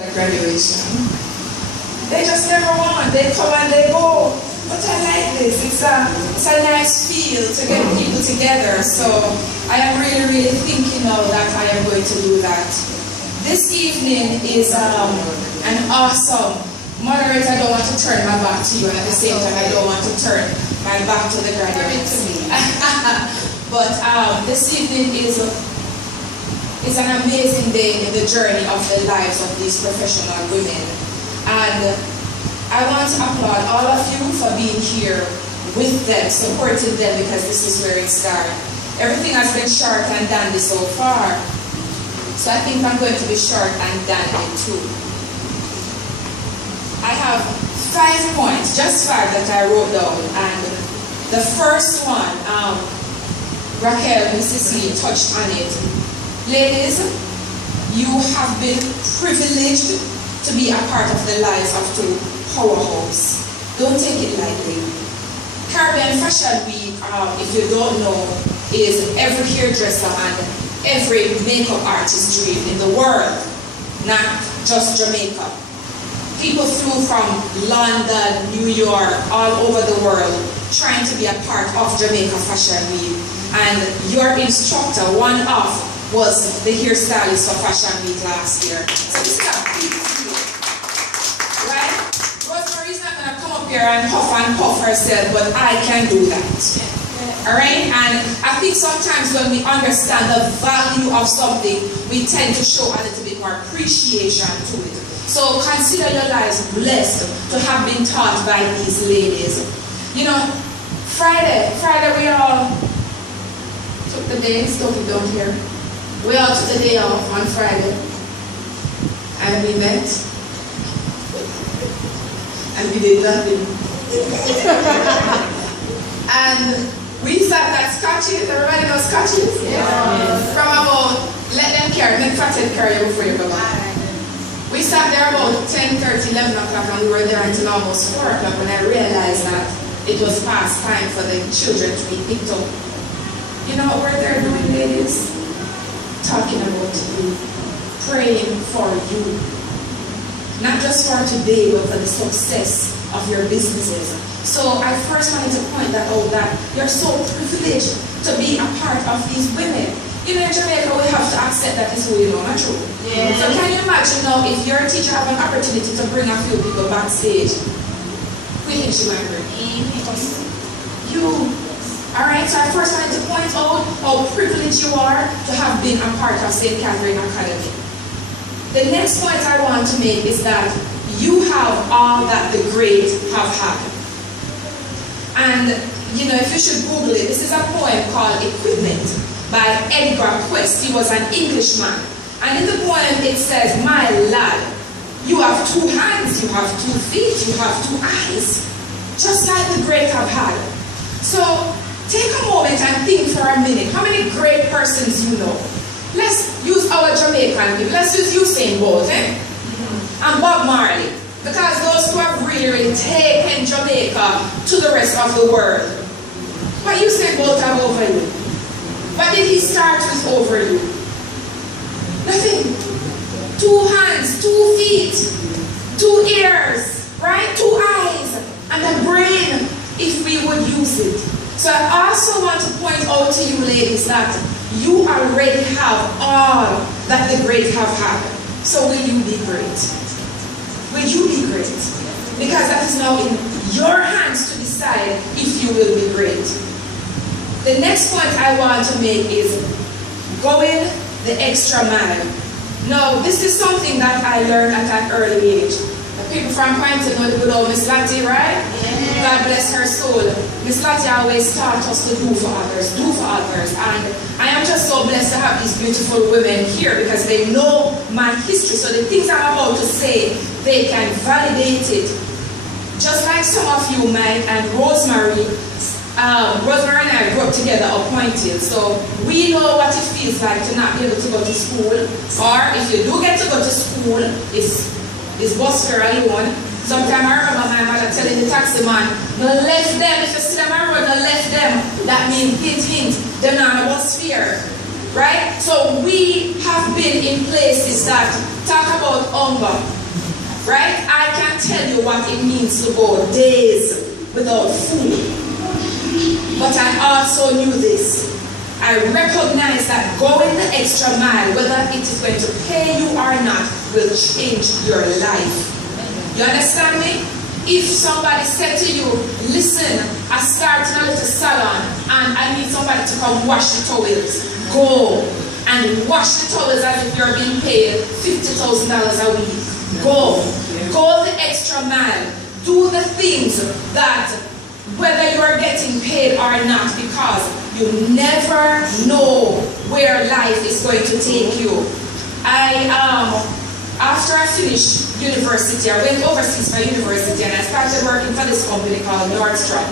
at graduation. They just never want. They come and they go. But I like this. It's a nice feel to get people together. So I am really thinking now that I am going to do that. This evening is an awesome moderator. I don't want to turn my back to you, and at the same time I don't want to turn my back to the graduates. But this evening is an amazing day in the journey of the lives of these professional women. And I want to applaud all of you for being here with them, supporting them, because this is where it started. Everything has been short and dandy so far. So I think I'm going to be short and dandy too. I have 5 points, just 5 that I wrote down. And the first one, Raquel, Mrs. Lee touched on it. Ladies, you have been privileged to be a part of the lives of 2 powerhouses. Don't take it lightly. Caribbean Fashion Week, if you don't know, is every hairdresser and every makeup artist dream in the world, not just Jamaica. People flew from London, New York, all over the world, trying to be a part of Jamaica Fashion Week. And your instructor, one of, was the hairstylist for Fashion Week last year. So this is a big deal, right? Rosemary's not going to come up here and puff herself, but I can do that. All right? And I think sometimes when we understand the value of something, we tend to show a little bit more appreciation to it. So consider your lives blessed to have been taught by these ladies. You know, Friday we all took the day, don't here. We all took the day off on Friday, and we met, and we did nothing. And we sat at Scotches. Everybody knows Scotches? Yeah. From about, let them carry, make Fated carry you before you go back. We sat there about 10:30, 11 o'clock, and we were there until almost 4 o'clock when I realized that it was past time for the children to be picked up. You know what we're there doing, ladies? Talking about you, praying for you. Not just for today, but for the success of your businesses. So I first wanted to point that out, that you're so privileged to be a part of these women. You know, in Jamaica, we have to accept that it's who you know, not true. Yeah. So can you imagine now if your teacher have an opportunity to bring a few people backstage? Who you think she might bring? You. Alright, so I first wanted to point out how privileged you are to have been a part of St. Catherine Academy. The next point I want to make is that you have all that the great have had. And, you know, if you should Google it, this is a poem called Equipment by Edgar Quest. He was an Englishman. And in the poem it says, my lad, you have 2 hands, you have 2 feet, you have 2 eyes, just like the great have had. So, take a moment and think for a minute. How many great persons you know? Let's use our Jamaican people. Let's use Usain Bolt, and Bob Marley. Because those who have really taken Jamaica to the rest of the world. What Usain Bolt have over you? What did he start with over you? Nothing. 2 hands, 2 feet, 2 ears, right? 2 eyes, and a brain if we would use it. So I also want to point out to you ladies that you already have all that the great have had. So will you be great? Will you be great? Because that is now in your hands to decide if you will be great. The next point I want to make is going the extra mile. Now, this is something that I learned at an early age. The people from Princeton know the good old Miss Lottie, right? Yeah. God bless her soul. Miss Lottie always taught us to do for others, do for others. And I am just so blessed to have these beautiful women here because they know my history. So the things I'm about to say, they can validate it. Just like some of you might, and Rosemary and I grew up together appointed. So we know what it feels like to not be able to go to school. Or if you do get to go to school, it's bus fare alone. Sometimes I remember my mother telling the taxi man, no left them, if you see them on the road, no left them. That means hint, they're not a bus fare. Right? So we have been in places that talk about hunger. Right? I can tell you what it means to go days without food. But I also knew this. I recognize that going the extra mile, whether it is going to pay you or not, will change your life. You understand me? If somebody said to you, listen, I started a little salon and I need somebody to come wash the towels, go and wash the towels as if you're being paid $50,000 a week. Go. Go the extra mile. Do the things that whether you're getting paid or not, because you never know where life is going to take you. After I finished university, I went overseas for university and I started working for this company called Nordstrom.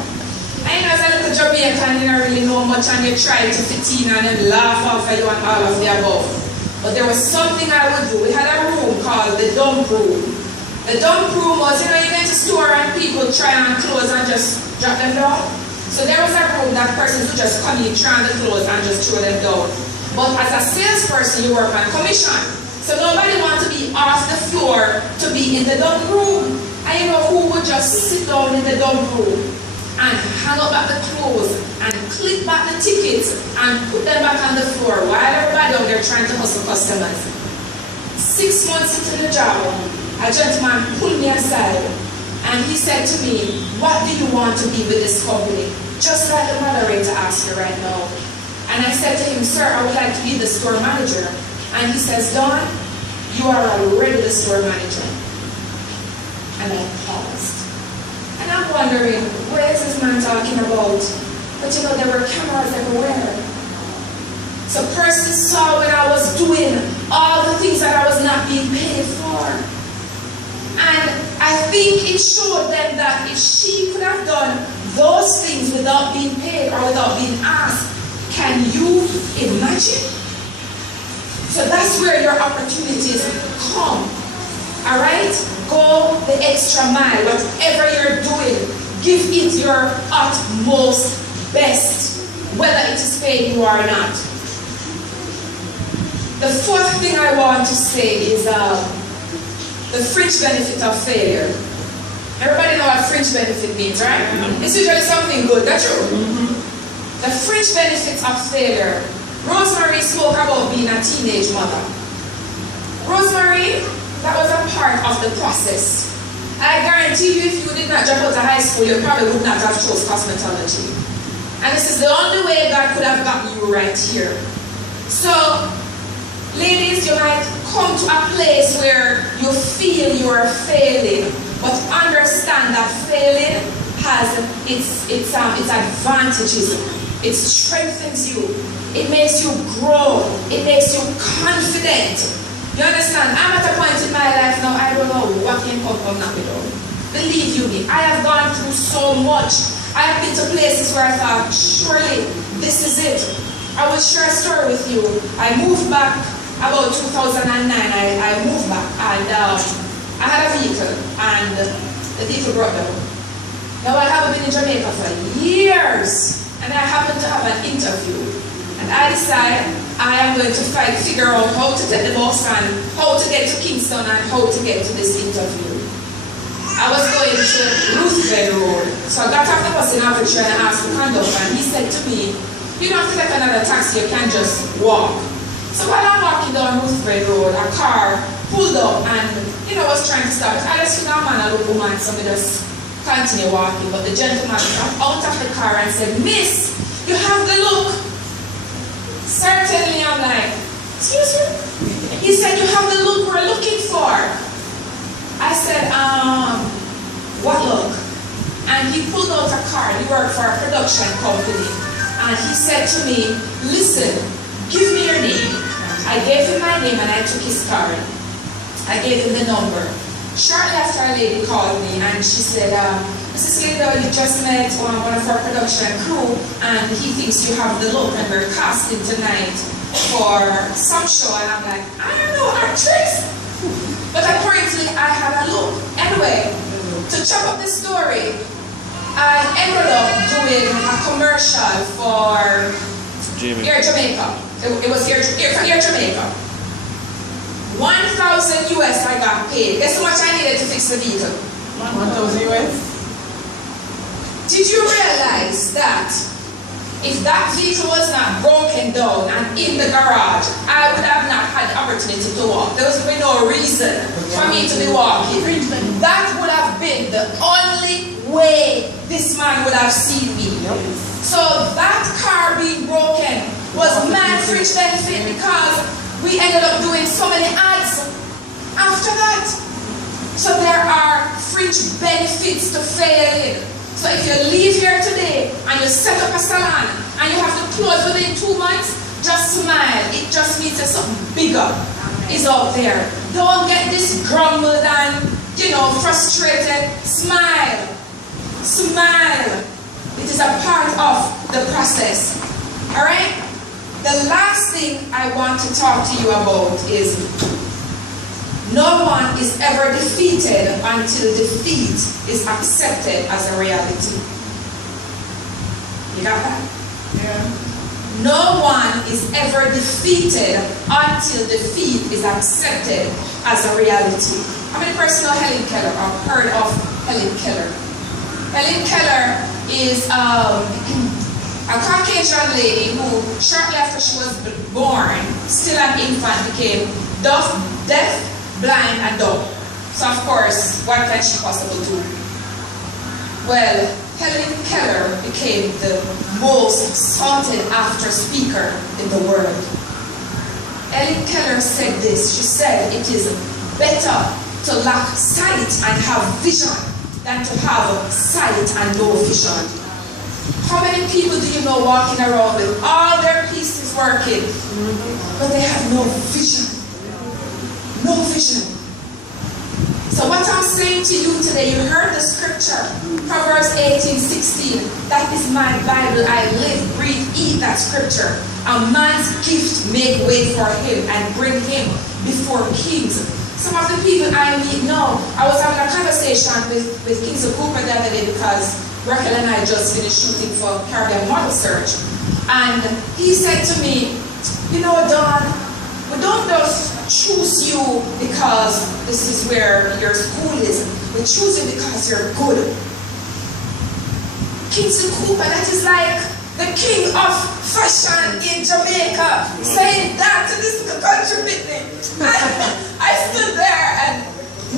And as a little Jamaican, you don't really know much and you try to fit in and then laugh off at you and all of the above. But there was something I would do. We had a room called the dump room. The dump room was, you know, you get to store and people try on clothes and just drop them down. So there was a room that person would just come in, try on the clothes and just throw them down. But as a salesperson, you work on commission. So nobody wants to be off the floor to be in the dump room. And you know who would just sit down in the dump room and hang up back the clothes and clip back the tickets and put them back on the floor while everybody out there trying to hustle customers. 6 months into the job, a gentleman pulled me aside and he said to me, what do you want to be with this company? Just like the moderator asked you right now. And I said to him, sir, I would like to be the store manager. And he says, Dawn, you are already the store manager. And I paused. And I'm wondering, what is this man talking about? But you know, there were cameras everywhere. So persons saw when I was doing all the things that I was not being paid for. And I think it showed them that if she could have done those things without being paid or without being asked, can you imagine? So that's where your opportunities come. Alright? Go the extra mile. Whatever you're doing, give it your utmost best, whether it is paid you or not. The fourth thing I want to say is the fringe benefit of failure. Everybody know what fringe benefit means, right? It's usually something good, that's true. The fringe benefit of failure. Rosemary spoke about being a teenage mother. Rosemary, that was a part of the process. I guarantee you, if you did not drop out of high school, you probably would not have chose cosmetology. And this is the only way God could have gotten you right here. So, ladies, you might come to a place where you feel you are failing, but understand that failing has its advantages. It strengthens you. It makes you grow. It makes you confident. You understand? I'm at a point in my life now, I don't know what can come from that without. Believe you me, I have gone through so much. I have been to places where I thought, surely this is it. I will share a story with you. I moved back about 2009. I moved back and I had a vehicle and the vehicle broke down. Now I haven't been in Jamaica for years and I happened to have an interview. And I decided I am going to figure out how to take the bus and how to get to Kingston and how to get to this interview. I was going to Ruthven Road. So I got off the bus in Arbitrary and I asked the conductor and he said to me, you don't have to take another taxi, you can just walk. So while I'm walking down Ruthven Road, a car pulled up and was trying to stop. I just feel a man and a woman, so I just continue walking. But the gentleman got out of the car and said, Miss, you have the look. Certainly, I'm like, excuse me? He said, you have the look we're looking for. I said, what look? And he pulled out a card. He worked for a production company. And he said to me, listen, give me your name. I gave him my name and I took his card. I gave him the number. Shortly after, a lady called me and she said, Mrs. Linda, you just met one of our production crew and he thinks you have the look and we're casting tonight for some show. And I'm like, I don't know, actress? But apparently I had a look. Anyway, to chop up the story, I ended up doing a commercial for Air Jamaica. It was here Jamaica. 1,000 US I got paid. Guess how much I needed to fix the vehicle? 1,000 US. Did you realize that if that vehicle was not broken down and in the garage, I would have not had the opportunity to walk? There was no reason for me to be walking. That would have been the only way this man would have seen me. So that car being broken was my fridge benefit because we ended up doing so many ads after that. So there are fridge benefits to failing. So if you leave here today and you set up a salon and you have to close within 2 months, just smile. It just means that something bigger is out there. Don't get disgruntled and, frustrated. Smile. Smile. It is a part of the process. Alright? The last thing I want to talk to you about is no one is ever defeated until defeat is accepted as a reality. You got that? Yeah. No one is ever defeated until defeat is accepted as a reality. How many persons know Helen Keller or heard of Helen Keller? Helen Keller is a Caucasian lady who, shortly after she was born, still an infant, became deaf, blind, and dumb. So of course, what can she possibly do? Well, Helen Keller became the most sought after speaker in the world. Helen Keller said this. She said, it is better to lack sight and have vision than to have sight and no vision. How many people do you know walking around with all their pieces working, but they have no vision? No vision. So what I'm saying to you today, you heard the scripture, Proverbs 18:16. That is my Bible. I live, breathe, eat that scripture. A man's gift make way for him and bring him before kings. Some of the people I meet now, I was having a conversation with Kingsley Cooper the other day because Raquel and I just finished shooting for Caribbean Model Search. And he said to me, Dawn, we don't just choose you because this is where your school is. We choose you because you're good. Kingsley Cooper, that is like the king of fashion in Jamaica, saying that to this country with me. I stood there and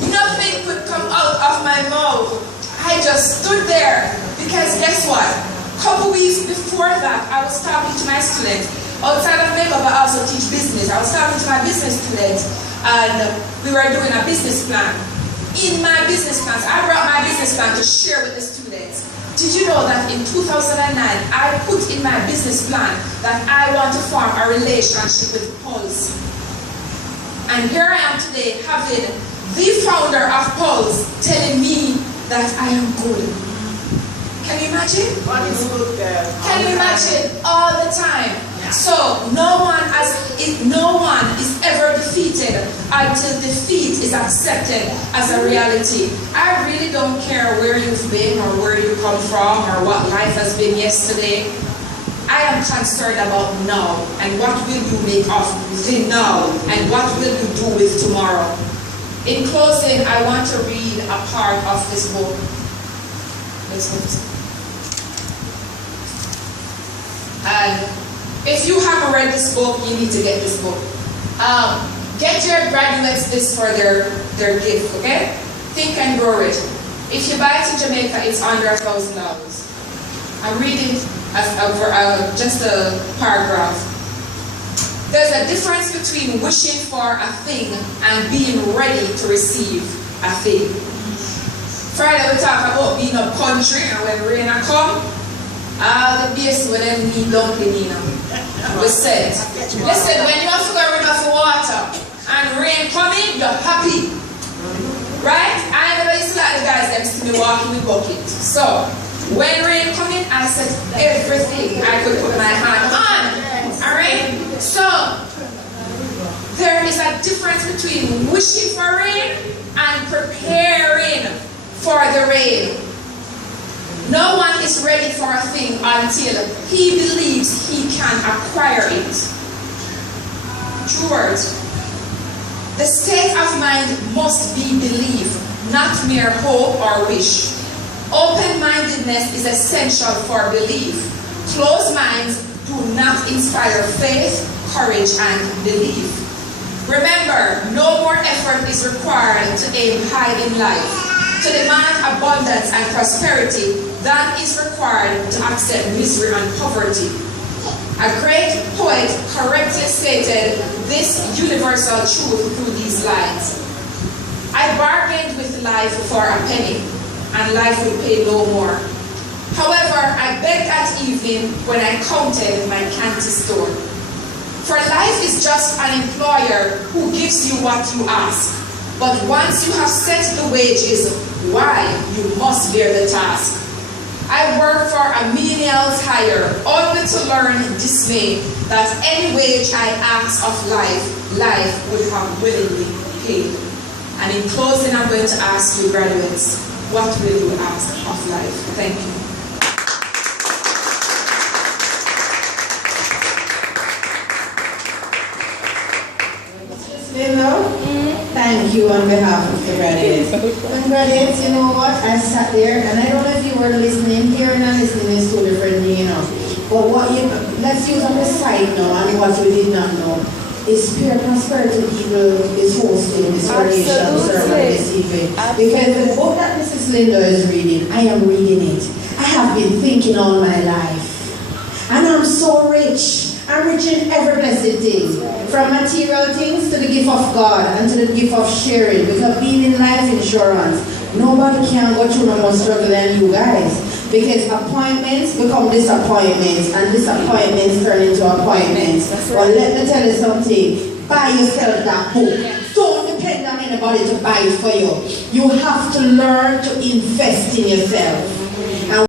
nothing could come out of my mouth. I just stood there because guess what? A couple weeks before that, I was talking to my students. Outside of makeup, I also teach business. I was talking to my business students and we were doing a business plan. In my business plans, I brought my business plan to share with the students. Did you know that in 2009, I put in my business plan that I want to form a relationship with Pulse. And here I am today having the founder of Pulse telling me that I am good. Can you imagine? Can you imagine all the time? So no one is ever defeated until defeat is accepted as a reality. I really don't care where you've been or where you come from or what life has been yesterday. I am concerned about now and what will you make of the now and what will you do with tomorrow. In closing, I want to read a part of this book. Let's go. And if you haven't read this book, you need to get this book. Get your graduates this for their gift, okay? Think and Grow Rich. If you buy it in Jamaica, it's under $1,000. I'm reading just a paragraph. There's a difference between wishing for a thing and being ready to receive a thing. Friday we talk about being up country and when rain come, all the base with them need dumpling, we said, listen, when you have to go rid of water and rain coming, you're happy. Right? I never used to like the guys that see me walking with bucket. So, when rain coming, I said everything I could put my hand on. Alright? So, there is a difference between wishing for rain and preparing for the rain. No one is ready for a thing until he believes he can acquire it. True words. The state of mind must be belief, not mere hope or wish. Open-mindedness is essential for belief. Closed minds do not inspire faith, courage, and belief. Remember, no more effort is required to aim high in life, to demand abundance and prosperity than is required to accept misery and poverty. A great poet correctly stated this universal truth through these lines. I bargained with life for a penny, and life would pay no more. However, I begged that evening when I counted my candy store. For life is just an employer who gives you what you ask. But once you have set the wages, why, you must bear the task. I worked for a menial's hire, only to learn dismay that any wage I asked of life, life would have willingly paid. And in closing, I'm going to ask you graduates, what will you ask of life? Thank you. Thank you on behalf of the graduates. And graduates, you know what? I sat there, and I don't know if you were listening. Hearing and listening is two different things, you know. But what you let's use on the side now, and what we did not know is Spirit Prosperity People is hosting this graduation ceremony this evening. Because the book that Mrs. Linda is reading, I am reading it. I have been thinking all my life, and I'm so rich. I'm rich in every blessed thing, from material things to the gift of God and to the gift of sharing. Because being in life insurance, nobody can go through no more struggle than you guys. Because appointments become disappointments, and disappointments turn into appointments. But let me tell you something, buy yourself that book. Don't depend on anybody to buy it for you. You have to learn to invest in yourself. And